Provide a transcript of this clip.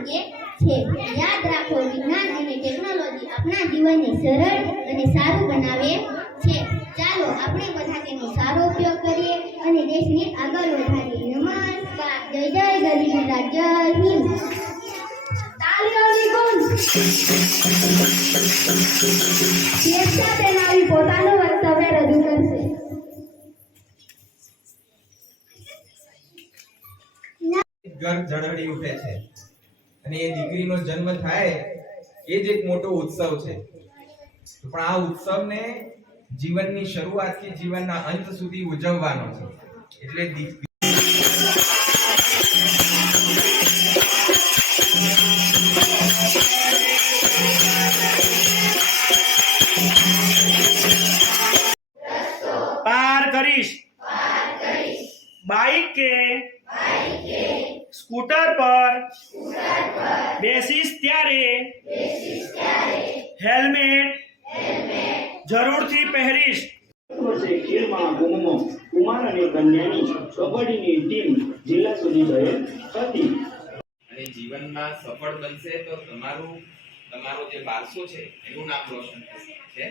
પણ છે. યાદ રાખો વિજ્ઞાન અને ટેકનોલોજી આપણા જીવનને સરળ અને સારું બનાવે છે. ચાલો આપણે બધા તેનો સારો ઉપયોગ કરીએ અને દેશને આગળ વધારીએ. નમસ્કાર. જય જય ગરીબ ગુજરાત. જય હિન્દ. તાલીઓની ગુંજ પોતાનું વક્તવ્ય રજૂ કરશે. ઘર ઝળહળી ઉઠે છે. અને એ દીકરીનો જન્મ થાય, એ જ એક મોટો ઉત્સવ છે. પણ આ ઉત્સવને જીવનની શરૂઆતથી જીવનના અંત સુધી ઉજવવાનો છે. એટલે પાર કરીશ. બાઇક કે સ્કૂટર પર બેસીશ ત્યારે હેલ્મેટ જરૂરથી પહેરીશ. ખેલમાં બૂમો કુમાર અને કન્યાની કબડ્ડીની ટીમ જિલ્લા સુધી ગયેલ હતી. અને જીવનમાં સફળ બનશે તો તમારું તમારો જે વારસો છે એનું નામ રોશન થશે. છે?